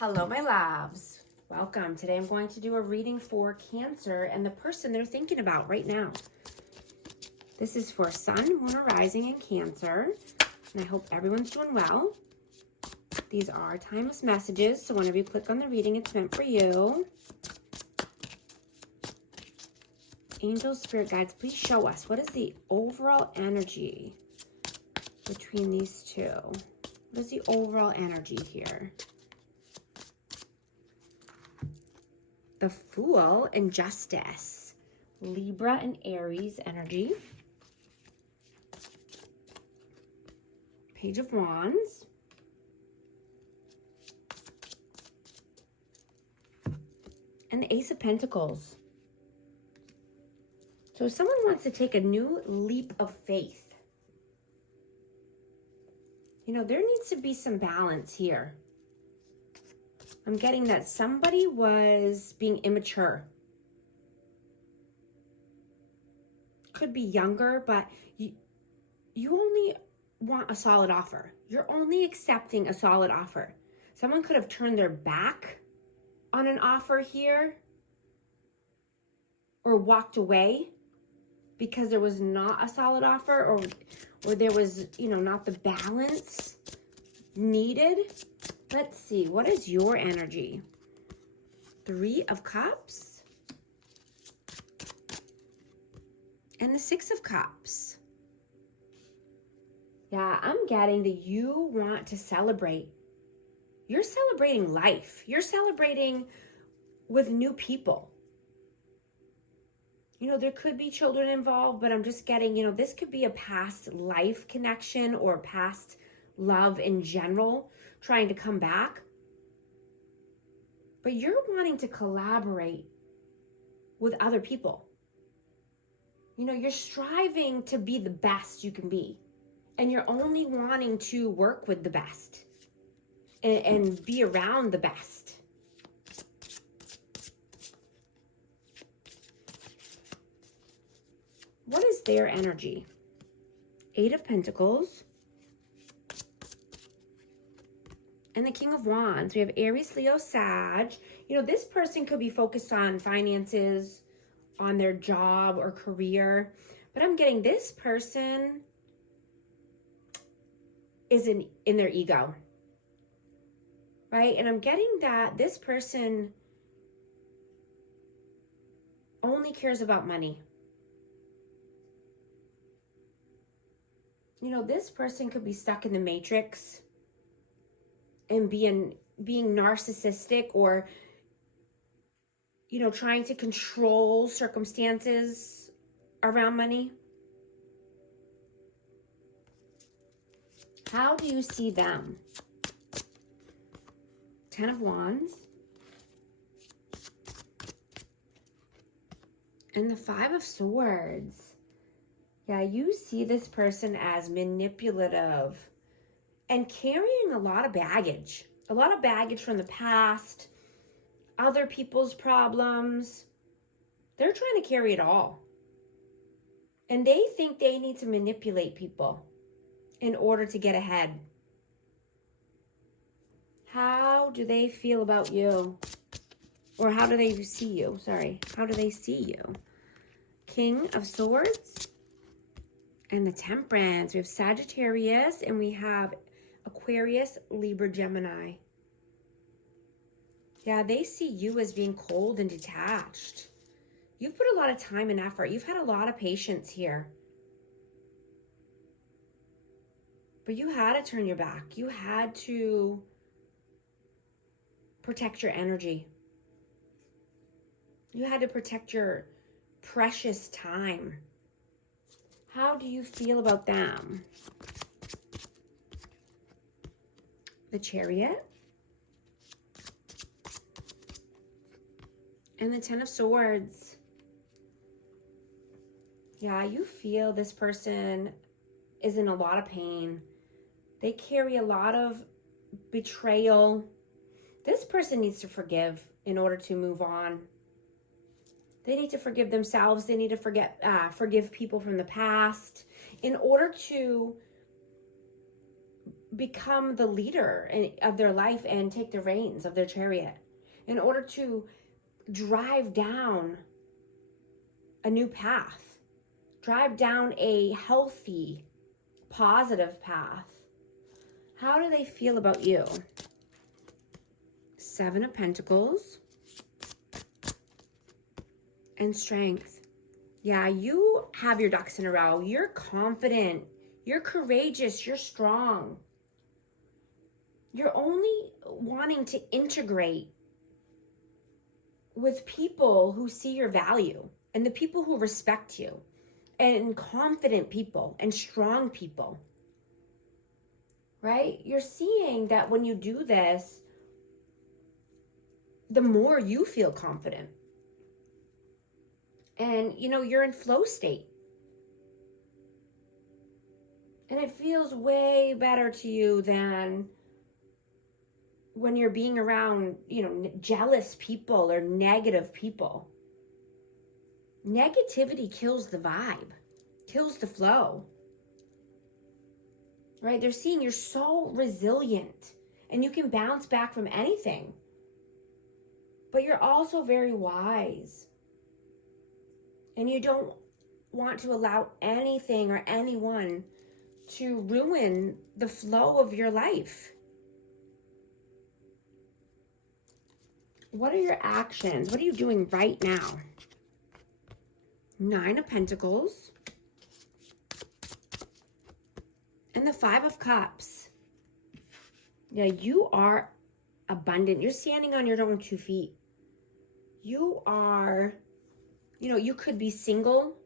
Hello, my loves. Welcome. Today I'm going to do a reading for Cancer and the person they're thinking about right now. This is for Sun, Moon, or Rising in Cancer, and I hope everyone's doing well. These are timeless messages, so whenever you click on the reading, it's meant for you. Angels, spirit guides, please show us, what is the overall energy between these two? What is the overall energy here? The Fool and Justice. Libra and Aries energy. Page of Wands. And the Ace of Pentacles. So someone wants to take a new leap of faith. You know, there needs to be some balance here. I'm getting that somebody was being immature. Could be younger, but you only want a solid offer. You're only accepting a solid offer. Someone could have turned their back on an offer here or walked away because there was not a solid offer or there was, not the balance needed. Let's see, what is your energy? 3 of Cups and the 6 of Cups. Yeah, I'm getting that you want to celebrate. You're celebrating life. You're celebrating with new people. There could be children involved, but I'm just getting, this could be a past life connection or past love in general trying to come back. But you're wanting to collaborate with other people. You're striving to be the best you can be. And you're only wanting to work with the best and be around the best. What is their energy? 8 of Pentacles. And the King of Wands. We have Aries, Leo, Sag. This person could be focused on finances, on their job or career. But I'm getting this person is in their ego. Right? And I'm getting that this person only cares about money. This person could be stuck in the matrix and being narcissistic or, trying to control circumstances around money. How do you see them? 10 of Wands. And the 5 of Swords. Yeah, you see this person as manipulative and carrying a lot of baggage from the past, other people's problems. They're trying to carry it all. And they think they need to manipulate people in order to get ahead. How do they feel about you? Or how do they see you? Sorry. How do they see you? King of Swords and the Temperance. We have Sagittarius and we have Aquarius, Libra, Gemini. Yeah, they see you as being cold and detached. You've put a lot of time and effort. You've had a lot of patience here. But you had to turn your back. You had to protect your energy. You had to protect your precious time. How do you feel about them? The Chariot. And the 10 of Swords. Yeah, you feel this person is in a lot of pain. They carry a lot of betrayal. This person needs to forgive in order to move on. They need to forgive themselves. They need to forgive people from the past in order to become the leader of their life and take the reins of their chariot, in order to drive down a new path, drive down a healthy, positive path. How do they feel about you? Seven of Pentacles and Strength. Yeah, you have your ducks in a row. You're confident. You're courageous. You're strong. You're only wanting to integrate with people who see your value and the people who respect you, and confident people and strong people, right? You're seeing that when you do this, the more you feel confident. And, you're in flow state. And it feels way better to you than when you're being around, jealous people or negative people. Negativity kills the vibe, kills the flow. Right? They're seeing you're so resilient and you can bounce back from anything. But you're also very wise. And you don't want to allow anything or anyone to ruin the flow of your life. What are your actions? What are you doing right now? Nine of Pentacles. And the Five of Cups. Yeah, you are abundant. You're standing on your own 2 feet. You are, you could be single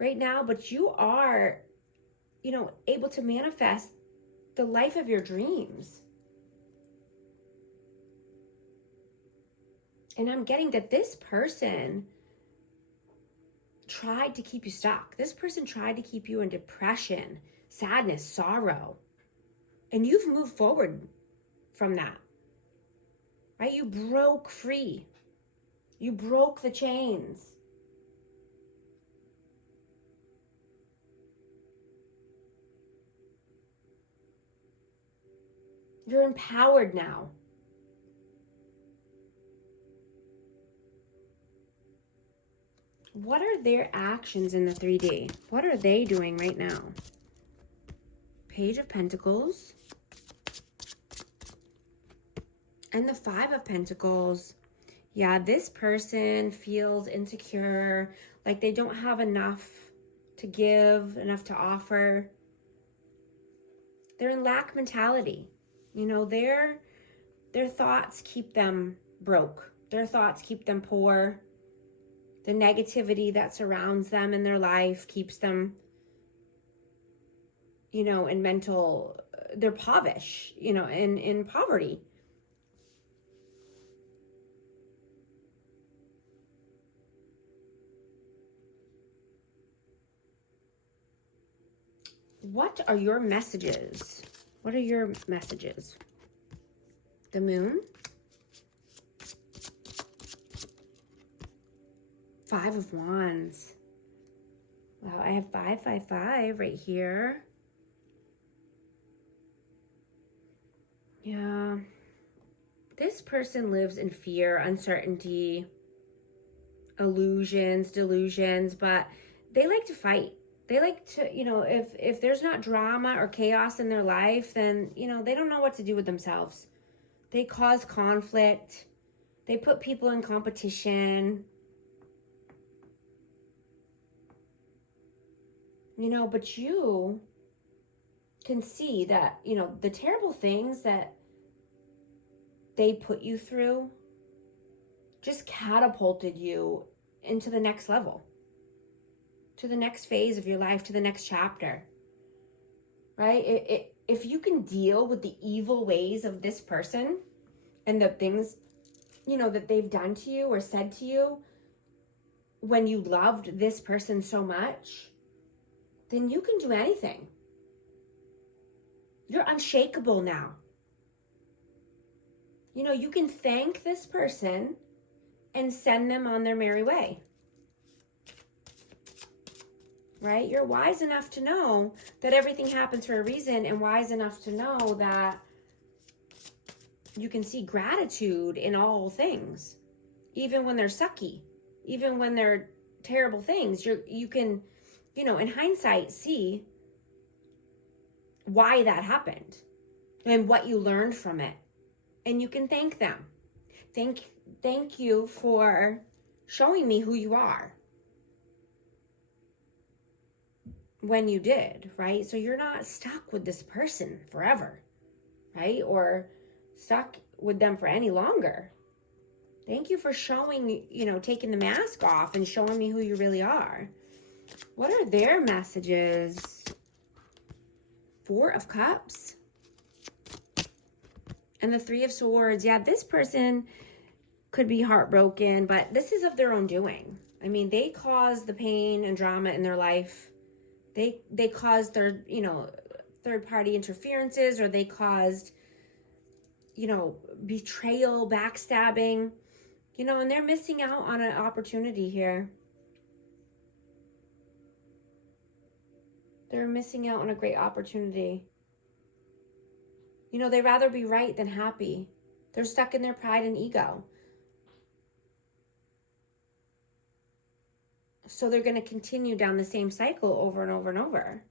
right now, but you are, able to manifest the life of your dreams. And I'm getting that this person tried to keep you stuck. This person tried to keep you in depression, sadness, sorrow. And you've moved forward from that, right? You broke free. You broke the chains. You're empowered now. What are their actions in the 3D? What are they doing right now? Page of Pentacles. And the Five of Pentacles. Yeah, this person feels insecure, like they don't have enough to give, enough to offer. They're in lack mentality. Their thoughts keep them broke. Their thoughts keep them poor. The negativity that surrounds them in their life keeps them, in mental, they're povish, in poverty. What are your messages? What are your messages? The Moon. Five of Wands. Wow, I have 555 right here. Yeah. This person lives in fear, uncertainty, illusions, delusions, but they like to fight. They like to, if there's not drama or chaos in their life, then, they don't know what to do with themselves. They cause conflict. They put people in competition. But you can see that, the terrible things that they put you through just catapulted you into the next level, to the next phase of your life, to the next chapter, right? If you can deal with the evil ways of this person and the things, that they've done to you or said to you when you loved this person so much, then you can do anything. You're unshakable now. You can thank this person and send them on their merry way. right? You're wise enough to know that everything happens for a reason, and wise enough to know that you can see gratitude in all things, even when they're sucky, even when they're terrible things. You can, in hindsight, see why that happened and what you learned from it. And you can thank them. Thank you for showing me who you are when you did, right? So you're not stuck with this person forever, right? Or stuck with them for any longer. Thank you for showing, taking the mask off and showing me who you really are. What are their messages? 4 of Cups. And the 3 of Swords. Yeah, this person could be heartbroken, but this is of their own doing. I mean, they caused the pain and drama in their life. They caused their, third-party interferences, or they caused, betrayal, backstabbing, and they're missing out on an opportunity here. They're missing out on a great opportunity. They'd rather be right than happy. They're stuck in their pride and ego. So they're going to continue down the same cycle over and over and over.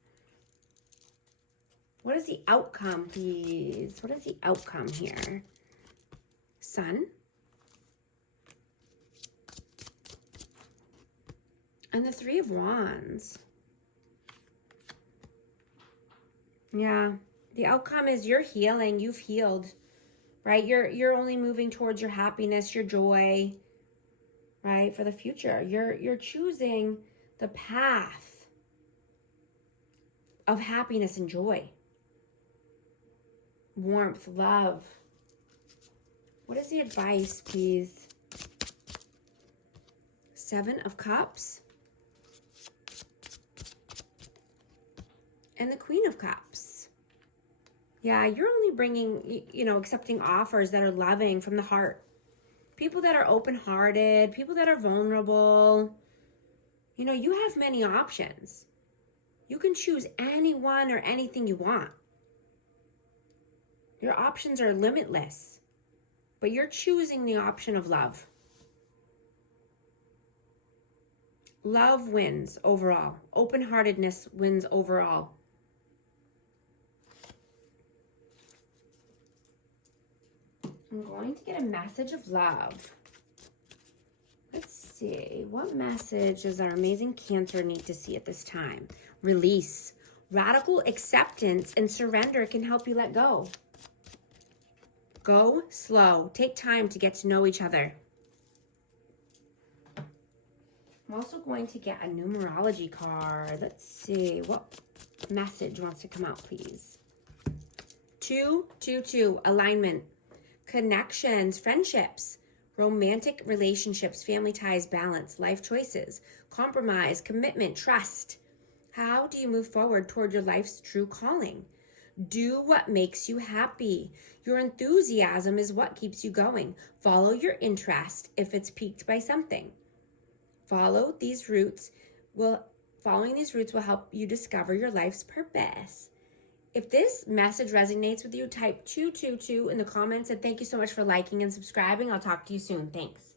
What is the outcome, please? What is the outcome here? Sun. And the 3 of Wands. Yeah. The outcome is you're healing. You've healed, right? You're only moving towards your happiness, your joy, right? For the future. You're choosing the path of happiness and joy. Warmth, love. What is the advice, please? 7 of Cups. And the Queen of Cups. Yeah, you're only bringing, accepting offers that are loving from the heart. People that are open-hearted, people that are vulnerable. You have many options. You can choose anyone or anything you want. Your options are limitless, but you're choosing the option of love. Love wins overall. Open-heartedness wins overall. I'm going to get a message of love. Let's see. What message does our amazing Cancer need to see at this time? Release. Radical acceptance and surrender can help you let go. Go slow. Take time to get to know each other. I'm also going to get a numerology card. Let's see. What message wants to come out, please? 222. Alignment. Connections, friendships, romantic relationships, family ties, balance, life choices, compromise, commitment, trust. How do you move forward toward your life's true calling? Do what makes you happy. Your enthusiasm is what keeps you going. Follow your interest if it's piqued by something. Following these roots will help you discover your life's purpose. If this message resonates with you, type 222 in the comments, and thank you so much for liking and subscribing. I'll talk to you soon. Thanks.